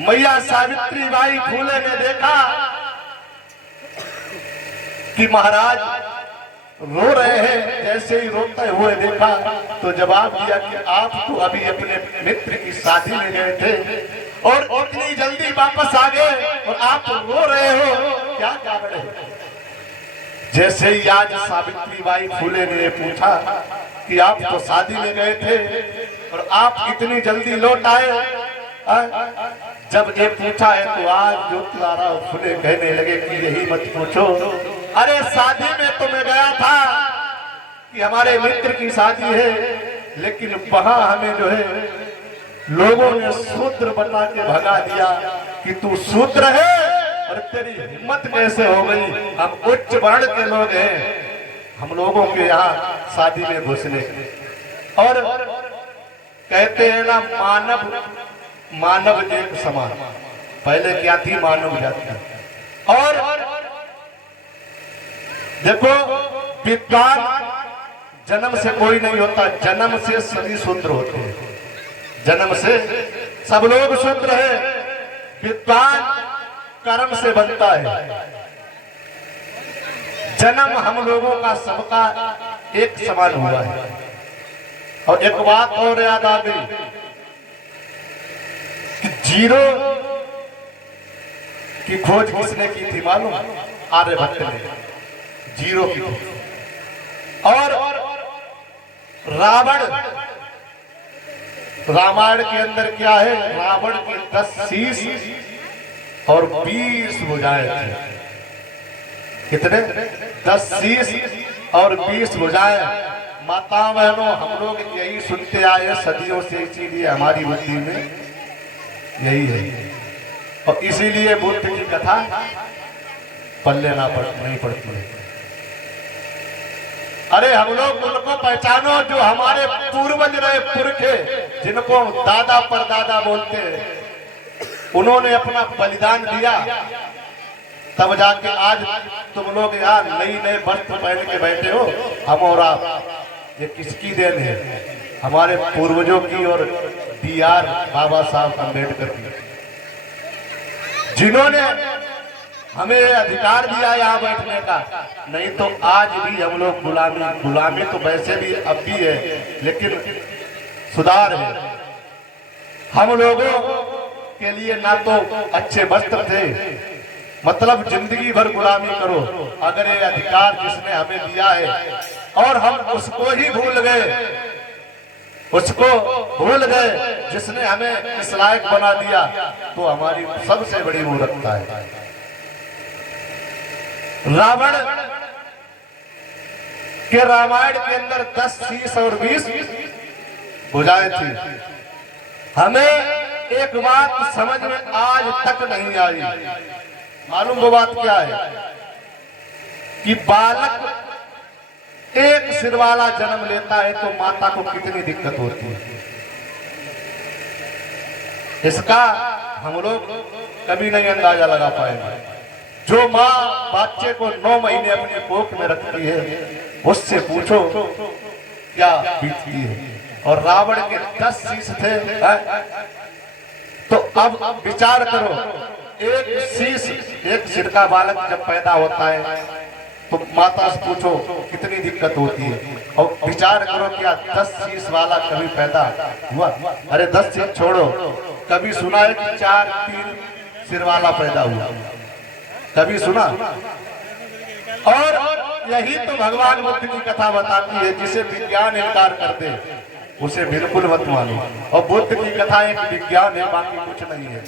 मैया सावित्री बाई फूले ने देखा कि महाराज रो रहे हैं, जैसे ही रोते हुए देखा तो जवाब दिया कि आप तो अभी अपने मित्र की शादी में गए थे और इतनी जल्दी वापस आ गए और आप रो रहे हो, क्या कारण है? जैसे ही आज सावित्री बाई फूले ने पूछा कि आप तो शादी में गए थे और आप इतनी जल्दी लौट आए, जब ये पूछा है तो आज ज्योतिलारा फूले कहने लगे कि यही मत पूछो, अरे शादी में तो मैं गया था कि हमारे मित्र की शादी है, लेकिन वहां हमें जो है लोगों ने शूद्र बता के भगा दिया कि तू शूद्र है और तेरी हिम्मत कैसे हो गई, हम उच्च वर्ण के लोग हैं, हम लोगों के यहाँ शादी में घुसने। और कहते हैं ना मानव एक समान, पहले क्या थी मानव जाति। और देखो विद्वान जन्म से कोई नहीं होता, जन्म से सभी शूद्र होते हैं, जन्म से सब लोग शूद्र है। विद्वान कर्म से बनता है, जन्म हम लोगों का सबका एक समान हुआ है। और एक बात और याद आ गई कि जीरो की खोज किसने की थी मालूम? आर्यभट्ट ने जीरो की थी। और रावण, रामायण के अंदर क्या है, रावण के 10 शीश और 20 भुजाएं थी। कितने? 10 शीश और 20 भुजाएं। माता बहनों, हम लोग यही सुनते आए सदियों से, इसीलिए हमारी बुद्धि में यही है और इसीलिए बुद्ध की कथा पल्ले नहीं पड़ती है। अरे हम लोग उनको पहचानो जो हमारे पूर्वज रहे, पुरखे, जिनको दादा परदादा बोलते हैं, उन्होंने अपना बलिदान दिया, तब जाके आज तुम लोग यार नए वस्त्र पहन के बैठे हो। हम और आप, ये किसकी देन है? हमारे पूर्वजों की और DR बाबा साहब अम्बेडकर की, जिन्होंने हमें अधिकार दिया यहाँ बैठने का। नहीं तो आज भी हम लोग गुलामी तो वैसे भी अब भी है, लेकिन सुधार है। हम लोगों के लिए ना तो अच्छे वस्त्र थे, मतलब जिंदगी भर गुलामी करो। अगर ये अधिकार जिसने हमें दिया है और हम उसको ही भूल गए, जिसने हमें इस लायक बना दिया, तो हमारी सबसे बड़ी मूर्खता है। रावण के रामायण के अंदर 10 शीश और 20 भुजाएं थी। हमें एक बात समझ में आज तक नहीं आई, मालूम वो बात क्या है? कि बालक एक सिर वाला जन्म लेता है तो माता को कितनी दिक्कत होती है। इसका हम लोग कभी नहीं अंदाजा लगा पाएंगे। जो माँ बच्चे को 9 महीने अपने कोख में रखती है, उससे पूछो क्या बीतती है। और रावण के 10 शीश थे, तो अब विचार करो, एक सिर का बालक जब पैदा होता है तो माता से पूछो कितनी दिक्कत होती है। और विचार करो क्या 10 शीश वाला कभी पैदा हुआ? अरे 10 शीश छोड़ो, कभी सुना है कि 4-3 सिर वाला पैदा हुआ? कभी सुना? और यही तो भगवान बुद्ध की कथा बताती है, जिसे विज्ञान इनकार कर दे उसे बिल्कुल मत मानो। और बुद्ध की कथा एक विज्ञान है, बाकी कुछ नहीं है।